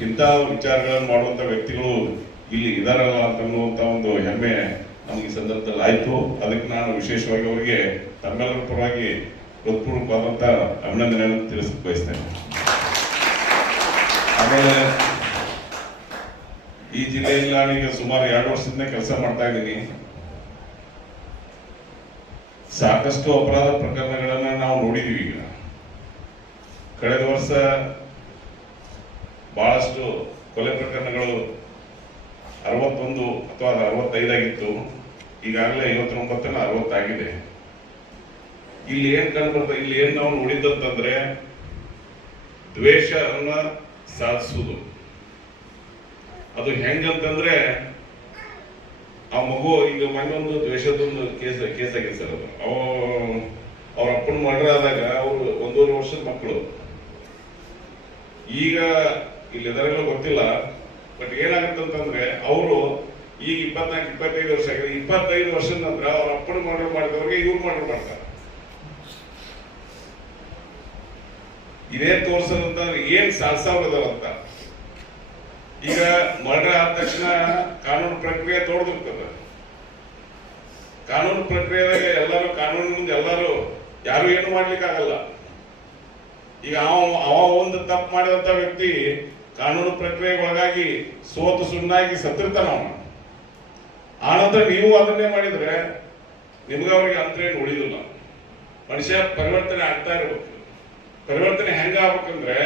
ಇಂಥ ವಿಚಾರಗಳನ್ನು ಮಾಡುವಂತ ವ್ಯಕ್ತಿಗಳು ಇಲ್ಲಿ ಇದಾರಲ್ಲ ಅಂತನ್ನುವಂತ ಒಂದು ಹೆಮ್ಮೆ ನಮಗೆ ಈ ಸಂದರ್ಭದಲ್ಲಿ ಆಯ್ತು. ಅದಕ್ಕೆ ನಾನು ವಿಶೇಷವಾಗಿ ಅವರಿಗೆ ತಮ್ಮೆಲ್ಲರ ಪರವಾಗಿ ಹೃತ್ಪೂರ್ವಕವಾದಂತ ಅಭಿನಂದನೆಯನ್ನು ತಿಳಿಸಕ್ ಬಯಸ್ತೇನೆ. ಆಮೇಲೆ ಈ ಜಿಲ್ಲೆಯಲ್ಲಿ ಈಗ ಸುಮಾರು ಎರಡು ವರ್ಷದಿಂದ ಕೆಲಸ ಮಾಡ್ತಾ ಇದ್ದೀನಿ. ಸಾಕಷ್ಟು ಅಪರಾಧ ಪ್ರಕರಣಗಳನ್ನ ನಾವು ನೋಡಿದೀವಿ ಈಗ. ಕಳೆದ ವರ್ಷ ಬಹಳಷ್ಟು ಕೊಲೆ ಪ್ರಕರಣಗಳು ಅರವತ್ತೊಂದು ಅಥವಾ ಅರವತ್ತೈದಾಗಿತ್ತು. ಈಗಾಗಲೇ ಐವತ್ತೊಂಬತ್ತನ ಅರವತ್ತಾಗಿದೆ. ಇಲ್ಲಿ ಏನ್ ಕಂಡು ಬರ್ತದೆ ಇಲ್ಲಿ ಏನ್ ನಾವು ದ್ವೇಷ ದ್ವೇಷವನ್ನ ಸಾಧಿಸುವುದು. ಅದು ಹೆಂಗಂತಂದ್ರೆ ಆ ಮಗು ಈಗ ಮನೆಯೊಂದು ದ್ವೇಷದೊಂದು ಕೇಸ್ ಕೇಸ್ ಆಗಿದೆ ಸರ್ ಅದು. ಅವ ಅವ್ರ ಅಪ್ಪನ ಮರ್ಡರ್ ಆದಾಗ ಅವರು ಒಂದೂವರೆ ವರ್ಷದ ಮಕ್ಕಳು. ಈಗ ಇಲ್ಲಿ ಎದರೆಲ್ಲ ಗೊತ್ತಿಲ್ಲ ಬಟ್ ಏನಾಗುತ್ತಂತಂದ್ರೆ ಅವರು ಈಗ ಇಪ್ಪತ್ನಾಲ್ಕು, ಇಪ್ಪತ್ತೈದು ವರ್ಷ ಆಗಿದೆ. ಇಪ್ಪತ್ತೈದು ವರ್ಷದ ನಂತರ ಅವ್ರ ಅಪ್ಪನ ಮರ್ಡರ್ ಮಾಡಿದವ್ರಿಗೆ ಇವ್ರು ಮರ್ಡರ್ ಮಾಡ್ತಾರೆ. ಇದೇ ಏನ್ ಅಂತ. ಈಗ ಮರ್ಡರ್ ಆದ ತಕ್ಷಣ ಕಾನೂನು ಪ್ರಕ್ರಿಯೆ ತೋಡ್ದಿರ್ತದೆ ಕಾನೂನು ಪ್ರಕ್ರಿಯೆದಾಗ ಎಲ್ಲರೂ ಕಾನೂನು ಮುಂದೆ ಎಲ್ಲರೂ ಯಾರು ಏನು ಮಾಡ್ಲಿಕ್ಕೆ ಆಗಲ್ಲ ಈಗ ಅವ ಅವ ಒಂದು ತಪ್ಪು ಮಾಡಿದಂತ ವ್ಯಕ್ತಿ ಕಾನೂನು ಪ್ರಕ್ರಿಯೆಗೆ ಒಳಗಾಗಿ ಸೋತು ಸುಣ್ಣಾಗಿ ಸತ್ತಿರ್ತಾನ ಅವನು. ಆನಂತರ ನೀವು ಅದನ್ನೇ ಮಾಡಿದ್ರೆ ನಿಮ್ಗೆ ಅವ್ರಿಗೆ ಅಂತರೇನು ಉಳಿದಿಲ್ಲ. ಮನುಷ್ಯ ಪರಿವರ್ತನೆ ಆಗ್ತಾ ಇರ್ಬೇಕು. ಪರಿವರ್ತನೆ ಹೆಂಗ ಆಗ್ಬೇಕಂದ್ರೆ